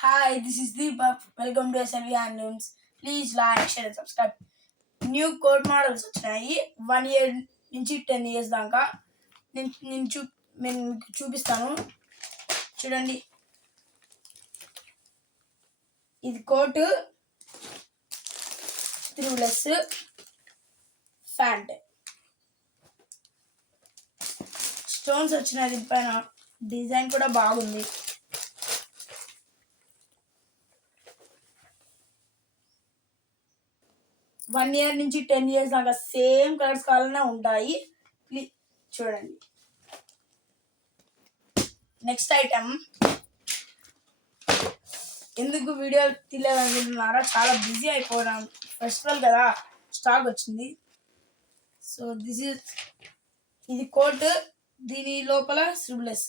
Hi, this is Deepak. Welcome to SLV Handlooms. Please like, share, and subscribe. New coat models వచ్చినాయి 1 year నుంచి 10 years దాకా నేను మీకు చూపిస్తాను. చూడండి, ఇది కోట్ త్రిబులెస్ ఫ్యాంట్ స్టోన్స్ వచ్చినాయి. పైన డిజైన్ కూడా బాగుంది. వన్ ఇయర్ నుంచి 10 years దాకా సేమ్ కలర్స్ కావాలనే ఉంటాయి. ప్లీజ్ చూడండి. నెక్స్ట్ ఐటమ్, ఎందుకు వీడియో తీయలేదనుకుంటున్నారా? చాలా బిజీ అయిపోవడం, ఫెస్టివల్ కదా, స్టాక్ వచ్చింది. సో ఇది కోట్, దీని లోపల స్లీవ్లెస్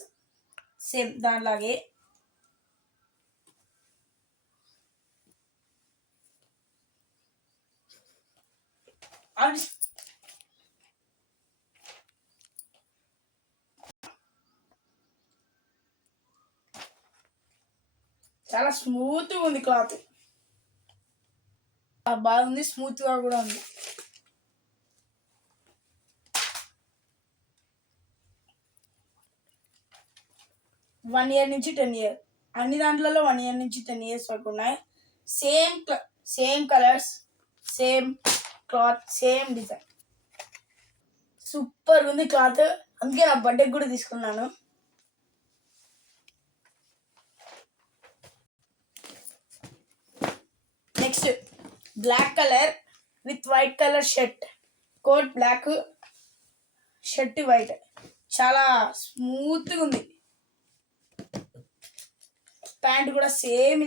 సేమ్ దానిలాగే. చాలా స్మూత్గా ఉంది క్లాత్, బాగుంది, స్మూత్గా కూడా ఉంది. వన్ ఇయర్ నుంచి 10 years, అన్ని దాంట్లలో 1 year నుంచి 10 years వరకు ఉన్నాయి. Same colours, same cloth, same design. Super ఉంది క్లాత్, అందుకే నా బర్త్డేకి కూడా తీసుకున్నాను. Next black colour with white colour shirt. Coat black, shirt white, చాలా స్మూత్గా ఉంది. ప్యాంట్ కూడా సేమ్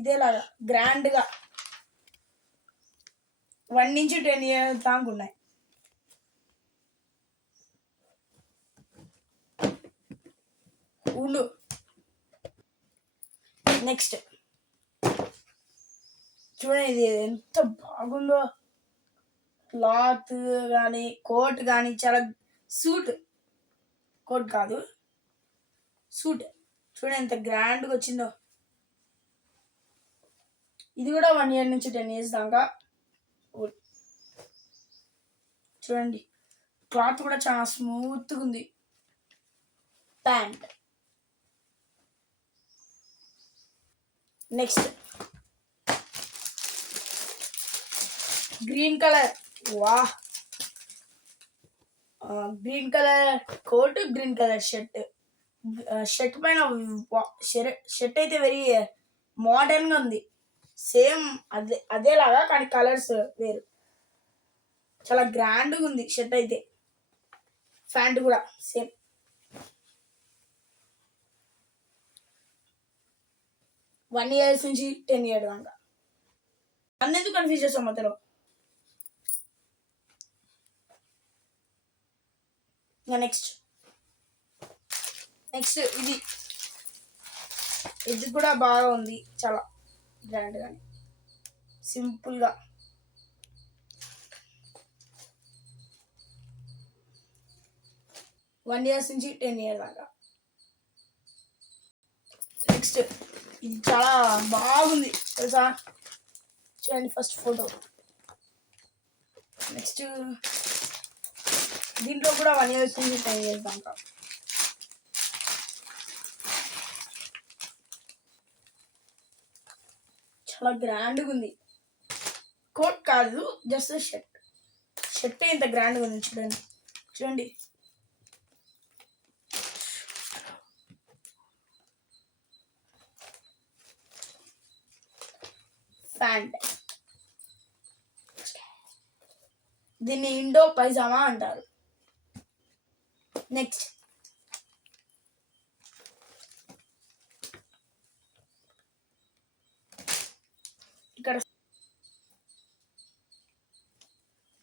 ఇదేలాగా గ్రాండ్గా 1 నుంచి 10 years దాకా ఉన్నాయి. ఉండు. నెక్స్ట్ చూడండి, ఇది ఎంత బాగుందో. క్లాత్ కానీ కోట్ కానీ చాలా సూట్, కోట్ కాదు సూట్. చూడండి ఎంత గ్రాండ్గా వచ్చిందో. ఇది కూడా 1 year నుంచి 10 years దాకా. చూడండి, క్లాత్ కూడా చాలా స్మూత్గా ఉంది. ప్యాంట్. Next green colour. వా, green colour coat, green colour shirt. Shirt పైన షర్ట్ అయితే వెరీ మోడర్న్గా ఉంది. సేమ్ అదేలాగా కానీ కలర్స్ వేరు. చాలా గ్రాండ్గా ఉంది షర్ట్ అయితే. ప్యాంట్ కూడా సేమ్. వన్ ఇయర్స్ నుంచి 10 years దాకా. అన్నెందుకు కన్ఫ్యూజ్ చేస్తాం మధ్యలో. నెక్స్ట్ ఇది కూడా బాగా ఉంది, చాలా గ్రాండ్గా, సింపుల్గా. వన్ ఇయర్స్ నుంచి 10 years దాకా. నెక్స్ట్ ఇది చాలా బాగుంది తెలుసా. చూడండి ఫస్ట్ ఫోటో. నెక్స్ట్ దీంట్లో కూడా 1 year నుంచి 10 years దాకా. చాలా గ్రాండ్గా ఉంది. కోట్ కాదు, జస్ట్ షర్ట్ ఇంత గ్రాండ్గా ఉంది. చూడండి. ప్యాంట్, దీన్ని ఇండో పైజామా అంటారు. నెక్స్ట్ ఇక్కడ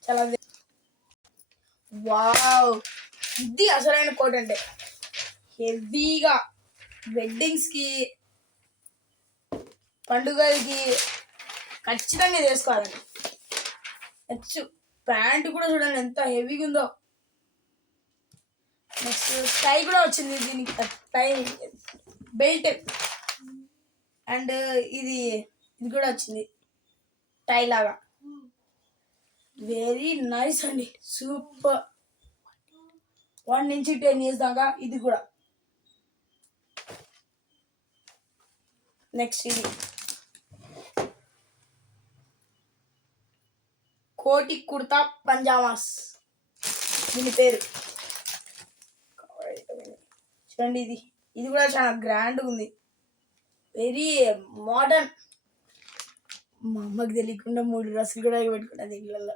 చాలా వావ్, ఇది అసలైన కోట్ అంటే. హెవీగా వెడ్డింగ్స్కి, పండుగలకి ఖచ్చితంగా వేసుకోవాలండి. నెక్స్ట్ ప్యాంట్ కూడా చూడండి ఎంత హెవీగా ఉందో. నెక్స్ట్ టై కూడా వచ్చింది దీనికి. టై బెల్ట్ అండ్ ఇది ఇది కూడా వచ్చింది టై లాగా. వెరీ నైస్ అండి, సూపర్. 1 నుంచి 10 years దాకా ఇది కూడా. నెక్స్ట్ ఇది కోటి కుర్తా పంజామాస్ దీని పేరు. చూడండి ఇది ఇది కూడా చాలా గ్రాండ్గా ఉంది, వెరీ మోడర్న్. మా అమ్మకి తెలియకుండా 3 డ్రెస్సులు కూడా పెట్టుకున్నది ఇళ్ళల్లో.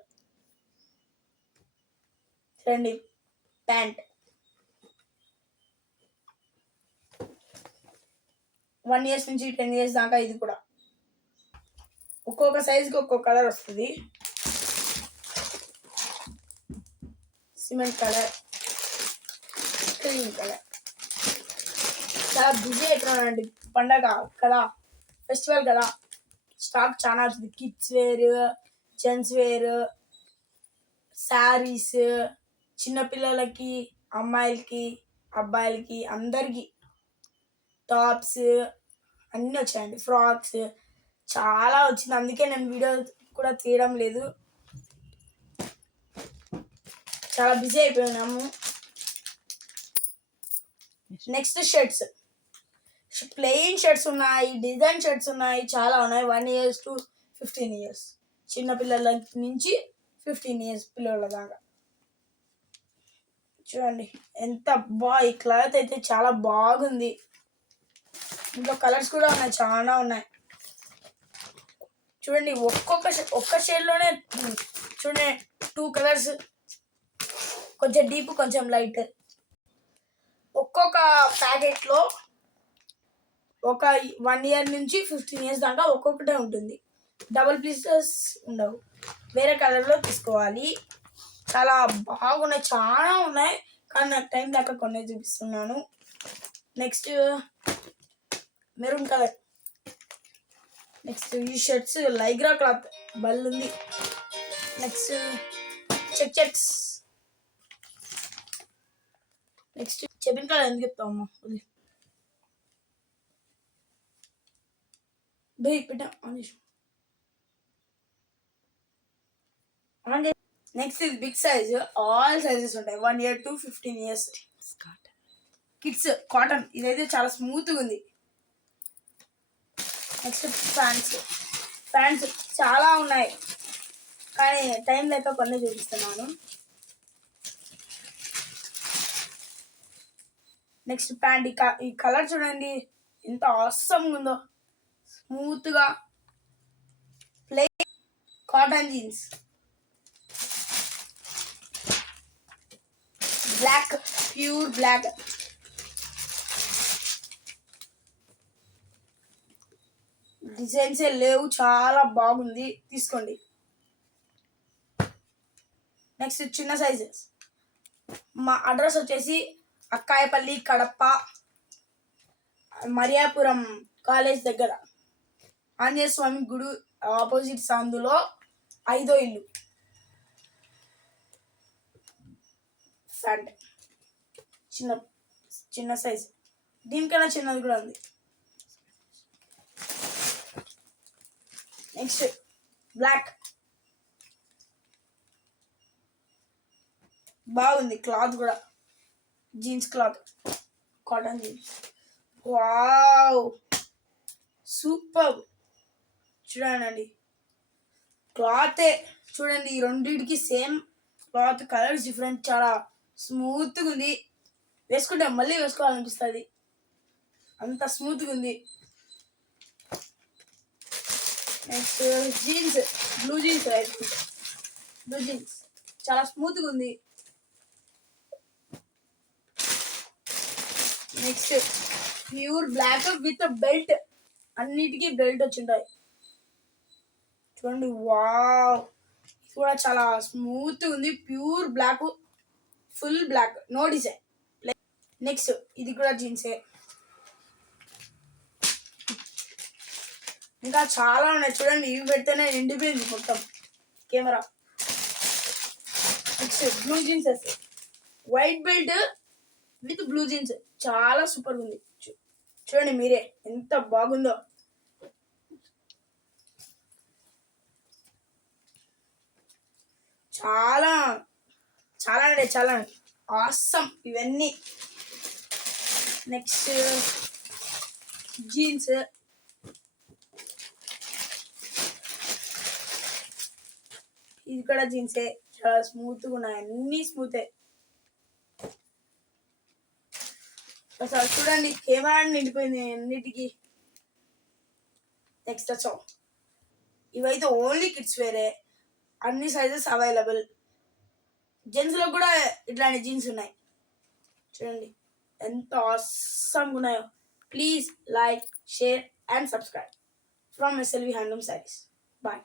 చూడండి ప్యాంట్ 1 years నుంచి 10 years దాకా ఇది కూడా. ఒక్కొక్క సైజుకి ఒక్కొక్క కలర్ వస్తుంది. Cement colour, cream colour. చాలా బిజీ అవుతున్నానండి, పండగ కదా, ఫెస్టివల్ కదా, స్టాక్ చాలా వస్తుంది. Kids wear, gents wear, sarees, చిన్నపిల్లలకి, అమ్మాయిలకి, అబ్బాయిలకి, అందరికి టాప్స్ అన్నీ వచ్చాయండి. ఫ్రాక్స్ చాలా వచ్చింది, అందుకే నేను వీడియో కూడా తీయడం లేదు, చాలా బిజీ అయిపోయినాము. నెక్స్ట్ షర్ట్స్, ప్లెయిన్ షర్ట్స్ ఉన్నాయి, డిజైన్ షర్ట్స్ ఉన్నాయి, చాలా ఉన్నాయి. 1 years to 15 years, చిన్నపిల్లల నుంచి 15 years పిల్లల దాకా. చూడండి ఎంత ఈ క్లాత్ అయితే చాలా బాగుంది. ఇంట్లో కలర్స్ కూడా ఉన్నాయి, చాలా ఉన్నాయి. చూడండి ఒక్క షేడ్లోనే చూడండి 2 కలర్స్, కొంచెం డీప్ కొంచెం లైట్. ఒక్కొక్క ప్యాకెట్లో ఒక 1 year నుంచి 15 years దాకా ఒక్కొక్కటే ఉంటుంది, డబుల్ పీసెస్ ఉండవు. వేరే కలర్లో తీసుకోవాలి. చాలా బాగున్నాయి, చాలా ఉన్నాయి, కానీ నాకు టైం దాకా కొన్ని చూపిస్తున్నాను. Next maroon colour. నెక్స్ట్ ఈ షర్ట్స్ లైగ్రా క్లాత్ బల్లుంది. Next checks. నెక్స్ట్ చెప్పిన కలర్ ఎందుకు చెప్తామమ్మా, నెక్స్ట్ ఇది బిగ్ సైజ్, ఆల్ సైజెస్ ఉంటాయి, 1 year to 15 years. Kids cotton, ఇదైతే చాలా స్మూత్గా ఉంది. నెక్స్ట్ ప్యాంట్స్ చాలా ఉన్నాయి, కానీ టైం లేక కొన్ని చూపిస్తున్నాను. నెక్స్ట్ ప్యాంట్, ఈ కలర్ చూడండి ఎంత ఆసమ్గా ఉందో, స్మూత్గా. Plain cotton jeans, black, pure black. డిజైన్సే లేవు, చాలా బాగుంది, తీసుకోండి. నెక్స్ట్ చిన్న సైజెస్. మా అడ్రస్ వచ్చేసి అక్కాయపల్లి, కడప, మరియాపురం కాలేజ్ దగ్గర, ఆంజనేయ స్వామి గుడి ఆపోజిట్ సందులో 5వ ఇల్లు. ప్యాంట్ చిన్న సైజ్, దీనికన్నా చిన్నది కూడా ఉంది. నెక్స్ట్ బ్లాక్, బాగుంది క్లాత్ కూడా, jeans cloth, cotton jeans. Wow super. చూడండి క్లాతే చూడండి, ఈ రెండింటికి సేమ్ క్లాత్, కలర్స్ డిఫరెంట్, చాలా స్మూత్గా ఉంది. వేసుకుంటే మళ్ళీ వేసుకోవాలనిపిస్తుంది, అంత స్మూత్గా ఉంది. నెక్స్ట్ జీన్స్, బ్లూ జీన్స్ చాలా స్మూత్గా ఉంది. Next pure black with belt, అన్నిటికీ బెల్ట్ వచ్చింటాయి. చూడండి వావ్, కూడా చాలా స్మూత్ ఉంది, pure black, full black, no design. Next ఇది కూడా జీన్సే, ఇంకా చాలా ఉన్నాయి. చూడండి ఇవి పెడితేనే ఎండిపోయింది మొత్తం camera. Next blue jeans, white belt with blue jeans, చాలా సూపర్ ఉంది. చూడండి మీరే ఎంత బాగుందో. చాలా చాలా అంటే చాలా ఆసమ్ ఇవన్నీ. Next jeans. ఇది కూడా జీన్సే, చాలా స్మూత్గా ఉన్నాయి, అన్నీ స్మూతే. అసలు చూడండి కెమెరా నిండిపోయింది అన్నిటికీ. నెక్స్ట్ వచ్చాం, ఇవైతే ఓన్లీ కిడ్స్ వేరే, అన్ని సైజెస్ అవైలబుల్. జెంట్స్లో కూడా ఇట్లాంటి జీన్స్ ఉన్నాయి చూడండి ఎంత ఆసమ్గా ఉన్నాయో. Please like, share and subscribe from SLV handloom sarees. Bye.